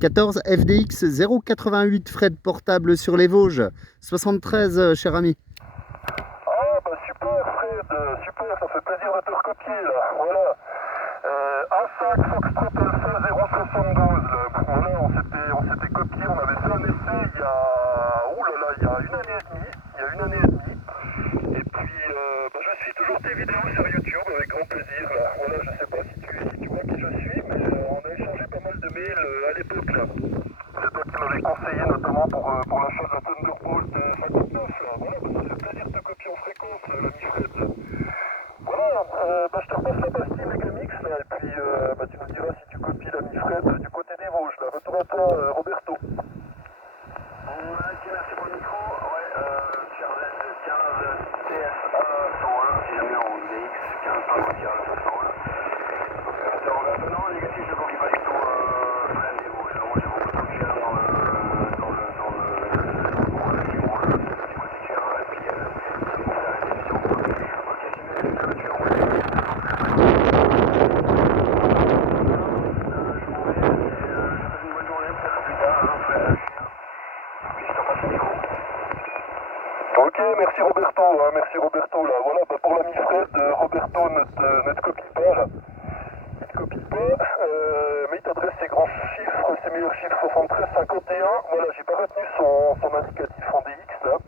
14 FDX 088 Fred portable sur les Vosges. 73, cher ami. Ah bah super Fred, super, ça fait plaisir de te recopier là, voilà. A5 Foxtrot Alpha 072 là. Voilà, on s'était copié, on avait fait un essai il y a, il y a une année et demie, et puis je suis toujours tes vidéos sur YouTube avec grand plaisir là. Voilà, je sais pas si tu vois qui je suis, mais on a échangé pas mal de mails à l'époque là. C'est toi qui m'avais conseillé notamment pour l'achat de la Thunderbolt 59 là. Voilà, ça fait plaisir de te copier en fréquence l'ami Fred. Voilà, je te repasse la pastille Megamix là, et puis tu nous diras si tu copies l'ami Fred du côté des Vosges là. Retour à toi Roberto. Ok, merci pour le micro. Ouais, Charles 15 TF1 101, si jamais en VX 15 par entière, ça s'enroule. Non, négatif, je ne copie pas du tout Fred des Vosges. Moi j'ai beaucoup de copieurs dans le qui roule, du côté du R1 et puis c'est pour faire la diffusion. Ok, c'est mieux que tu envoies. Je m'en vais, je te souhaite une bonne journée, peut-être plus tard, Fred. Puis je te passe le micro. Ok, merci Roberto là. Voilà, pour l'ami Fred, Roberto ne te copie pas là. Il te copie pas, mais il t'adresse ses grands chiffres, ses meilleurs chiffres 73, 51. Voilà, j'ai pas retenu son indicatif en DX là.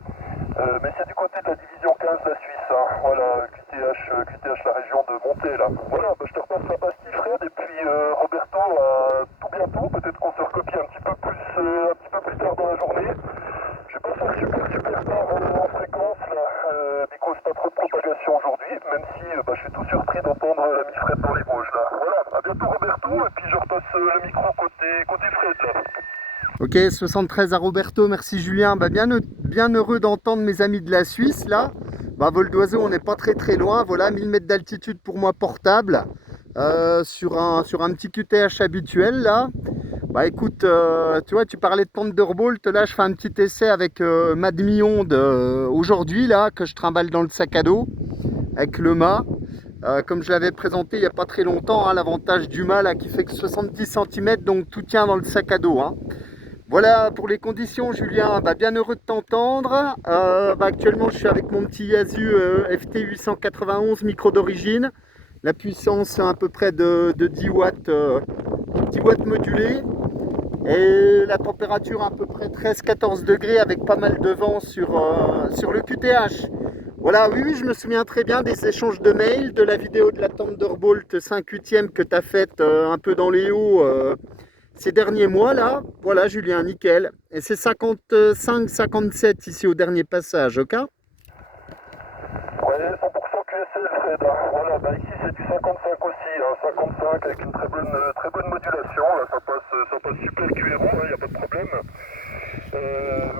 Mais c'est du côté de la division 15 de la Suisse, hein. Voilà, QTH la région de Monté là. Voilà, je te repasse la pastille Fred, et puis Roberto, à tout bientôt, peut-être qu'on se recopie un petit peu plus tard dans la journée. Je vais pas faire super tard en fréquence là, du coup c'est pas trop de propagation aujourd'hui, même si je suis tout surpris d'entendre l'ami Fred dans les Vosges là. Voilà, à bientôt Roberto, et puis je repasse le micro côté Fred là. Ok, 73 à Roberto, merci Julien. Bien heureux d'entendre mes amis de la Suisse là. Vol d'oiseau, on n'est pas très loin. Voilà, 1000 mètres d'altitude pour moi portable. Sur un petit QTH habituel là. Écoute, tu vois, tu parlais de Thunderbolt, là je fais un petit essai avec ma demi-onde aujourd'hui là, que je trimballe dans le sac à dos, avec le mât. Comme je l'avais présenté il n'y a pas très longtemps, hein, l'avantage du mât là qui fait que 70 cm, donc tout tient dans le sac à dos. Hein. Voilà pour les conditions Julien, bien heureux de t'entendre. Actuellement je suis avec mon petit Yaesu FT 891 micro d'origine. La puissance à peu près de 10 watts, 10 watts modulés. Et la température à peu près 13-14 degrés avec pas mal de vent sur le QTH. Voilà, oui, je me souviens très bien des échanges de mails, de la vidéo de la Thunderbolt 5/8 que tu as faite un peu dans les hauts ces derniers mois là. Voilà Julien, nickel. Et c'est 55-57 ici au dernier passage, ok? Ouais, 100% QSL Fred, hein. Voilà, ici c'est du 55 aussi, hein. 55 avec une très bonne modulation, là ça passe super QRO, il n'y a pas de problème.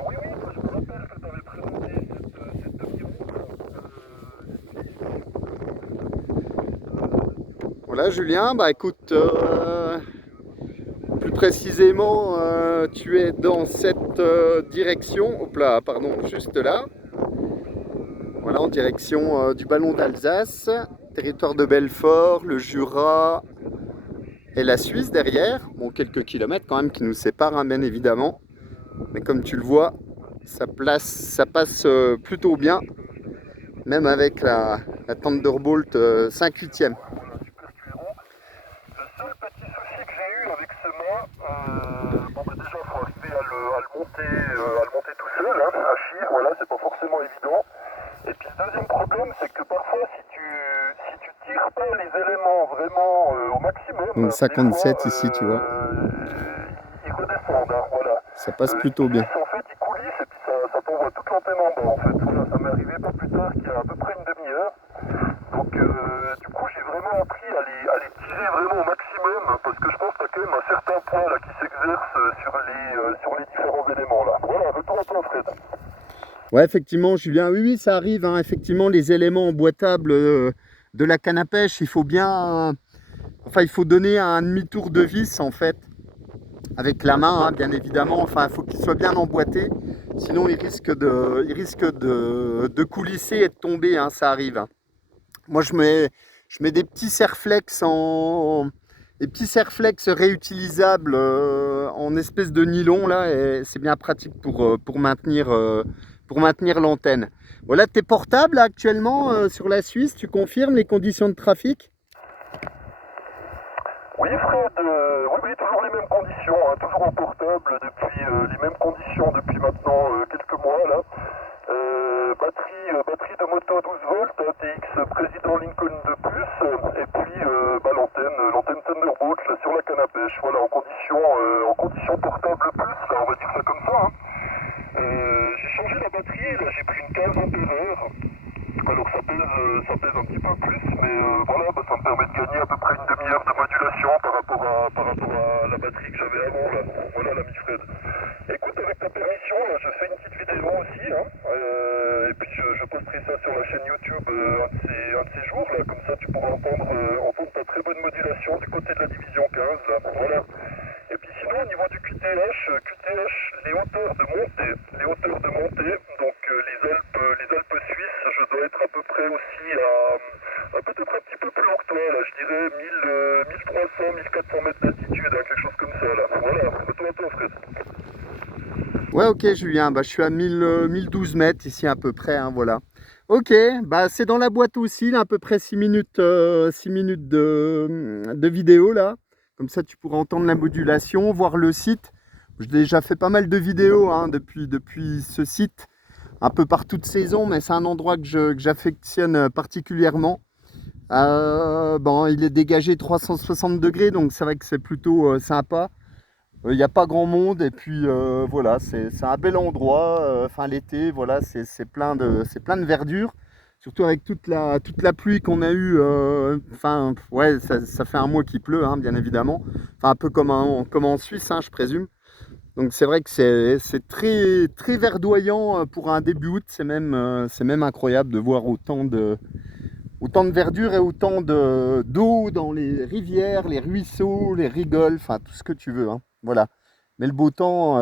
Oui, je me rappelle que tu avais présenté cette demi-ronde. Voilà Julien, écoute, plus précisément, tu es dans cette direction, hop là, pardon, juste là. Voilà, en direction du Ballon d'Alsace, territoire de Belfort, le Jura et la Suisse derrière. Bon, quelques kilomètres quand même qui nous séparent, hein, bien évidemment. Mais comme tu le vois, ça passe plutôt bien, même avec la Thunderbolt 5/8. Le seul petit souci que j'ai eu avec ce mât, déjà il faut arriver à le monter tout seul, hein, à chier, voilà, c'est pas forcément évident. Et puis le deuxième problème, c'est que parfois si tu tires pas les éléments vraiment au maximum, Donc 57 fois, ici, tu vois. ils redescendent, hein, voilà. Ça passe plutôt bien. En fait, ils coulissent et puis ça t'envoie toute l'antenne en bas, en fait. Voilà, ça m'est arrivé pas plus tard qu'il y a à peu près une demi-heure. Donc du coup, j'ai vraiment appris à les tirer vraiment au maximum, parce que je pense qu'il y a quand même un certain poids là qui s'exerce sur les différents éléments là. Voilà, retour à toi Fred. Ouais, effectivement, Julien, oui, ça arrive. Hein, effectivement, les éléments emboîtables de la canne à pêche, il faut donner un demi-tour de vis en fait, avec la main, hein, bien évidemment. Enfin, il faut qu'il soit bien emboîté, sinon il risque de coulisser et de tomber. Hein, ça arrive. Hein. Moi, je mets des petits serflex les petits serflex réutilisables en espèce de nylon là, et c'est bien pratique pour maintenir l'antenne. Voilà, t'es portable là, actuellement sur la Suisse, tu confirmes les conditions de trafic? Oui, Fred, oui, oui, toujours les mêmes conditions, hein, toujours en portable depuis les mêmes conditions depuis maintenant quelques mois là. Batterie de moto 12 volts, ATX président Lincoln de plus, et puis l'antenne Thunderbolt là, sur la canne à pêche, voilà, en condition portable plus, là, on va dire ça comme ça. Hein. J'ai changé la batterie, là, j'ai pris une 15 ampères. Alors ça pèse un petit peu plus, mais voilà, ça me permet de gagner à peu près une demi-heure de modulation par rapport à la batterie que j'avais avant, là. Voilà l'ami Fred. Écoute, avec ta permission, là, je fais une petite vidéo aussi, hein, et puis je posterai ça sur la chaîne YouTube un de ces jours, là, comme ça tu pourras entendre ta très bonne modulation du côté de la division 15, là, voilà. Et puis sinon, au niveau du QTH, les hauteurs de montée, donc les Alpes suisses, je dois être à peu près aussi à peut-être un petit peu plus haut que toi, là, je dirais 1300, 1400 mètres d'altitude, hein, quelque chose comme ça, là. Voilà, à toi, Fred. Ouais, ok Julien, bah, je suis à 1012 mètres ici à peu près, hein, voilà. Ok, bah, c'est dans la boîte aussi, là, à peu près 6 minutes, 6 minutes de vidéo là. Comme ça tu pourras entendre la modulation, voir le site. J'ai déjà fait pas mal de vidéos hein, depuis ce site, un peu par toute saison, mais c'est un endroit que j'affectionne particulièrement. Bon, il est dégagé 360 degrés, donc c'est vrai que c'est plutôt sympa. Il n'y a pas grand monde et puis voilà, c'est un bel endroit. Enfin l'été, voilà, c'est plein de verdure. Surtout avec toute la pluie qu'on a eue. Enfin, ouais, ça fait un mois qu'il pleut, hein, bien évidemment. Enfin, un peu comme en Suisse, hein, je présume. Donc c'est vrai que c'est très, très verdoyant pour un début août. C'est même incroyable de voir autant de verdure et autant d'eau dans les rivières, les ruisseaux, les rigoles, enfin tout ce que tu veux, hein. Voilà. Mais le beau temps,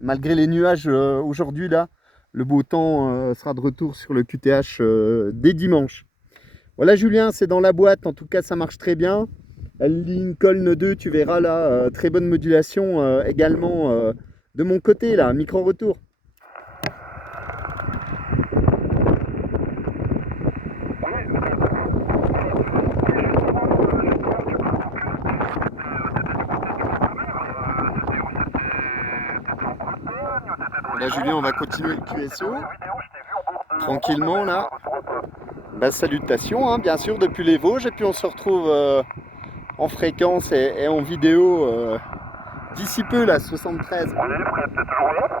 malgré les nuages aujourd'hui là, le beau temps sera de retour sur le QTH dès dimanche. Voilà Julien, c'est dans la boîte, en tout cas ça marche très bien. Lincoln 2, tu verras là, très bonne modulation également de mon côté là, micro-retour. Là Julien, on va continuer le QSO tranquillement là. Bah, salutations hein, bien sûr depuis les Vosges et puis on se retrouve en fréquence et en vidéo d'ici peu là, 73. Oui, Fred, t'es toujours là?